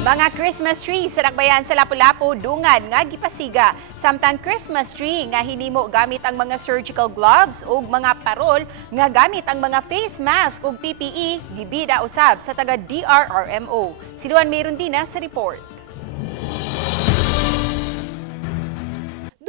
Mga Christmas tree sa dakbayan sa Lapu-Lapu dungan nga gipasiga. Samtang Christmas tree nga hinimo gamit ang mga surgical gloves ug mga parol nga gamit ang mga face mask ug PPE gibida usab sa taga DRRMO. Si Luan Merundina sa report.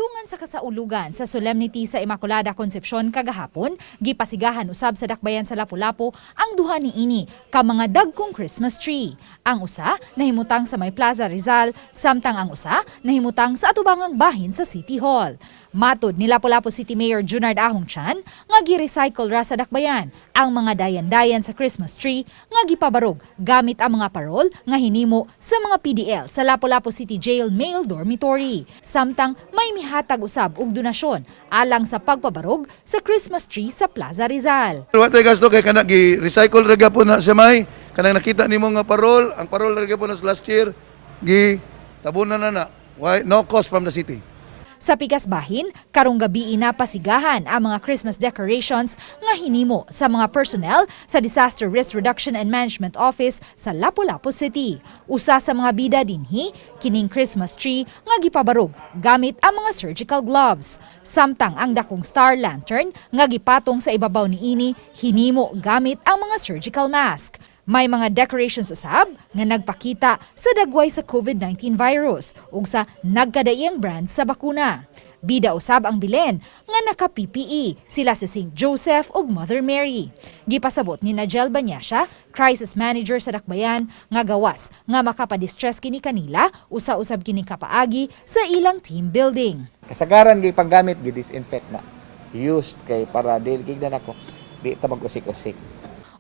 Dungan sa kasaulugan sa solemnity sa Immaculada Concepcion kagahapon, gipasigahan usab sa dakbayan sa Lapu-Lapu ang duha niini ka mga dagkong Christmas tree. Ang usa nahimutang sa May Plaza Rizal, samtang ang usa nahimutang sa atubangang bahin sa City Hall. Matod ni Lapu-Lapu City Mayor Junard Ahong Chan nga gi-recycle ra sa dakbayan ang mga dayan-dayan sa Christmas tree nga gipabarog gamit ang mga parol nga hinimo sa mga PDL sa Lapu-Lapu City Jail Male Dormitory. Samtang may mihatag usab og donasyon alang sa pagpabarog sa Christmas tree sa Plaza Rizal. Watay gasto kay kana gi-recycle ra gyapon na sa may kanang nakita nimo nga parol, ang parol ra gyapon sa last year gi tabunan na. Why no cost from the city. Sa Pikas Bahin, karong gabi pasigahan ang mga Christmas decorations nga hinimo sa mga personnel sa Disaster Risk Reduction and Management Office sa Lapu-Lapu City. Usa sa mga bida dinhi, kining Christmas tree nga gipabarog gamit ang mga surgical gloves. Samtang ang dakong star lantern nga gipatong sa ibabaw niini hinimo gamit ang mga surgical mask. May mga decorations usab nga nagpakita sa dagway sa COVID-19 virus ug sa nagkadaiyang brand sa bakuna. Bida usab ang bilen nga naka-PPE sila si St. Joseph ug Mother Mary. Gipasabot ni Najel Banyasha, crisis manager sa dakbayan, nga gawas nga makapadistress kini kanila usa-usab kini kapaagi sa ilang team building. Kasagaran gi paggamit gi disinfect na. Used kay para dili gigdan ako di ta mag-usik-usik.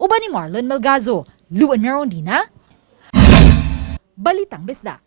Uban ni Marlon Melgazo, Luan Merondina, Balitang Bisdak.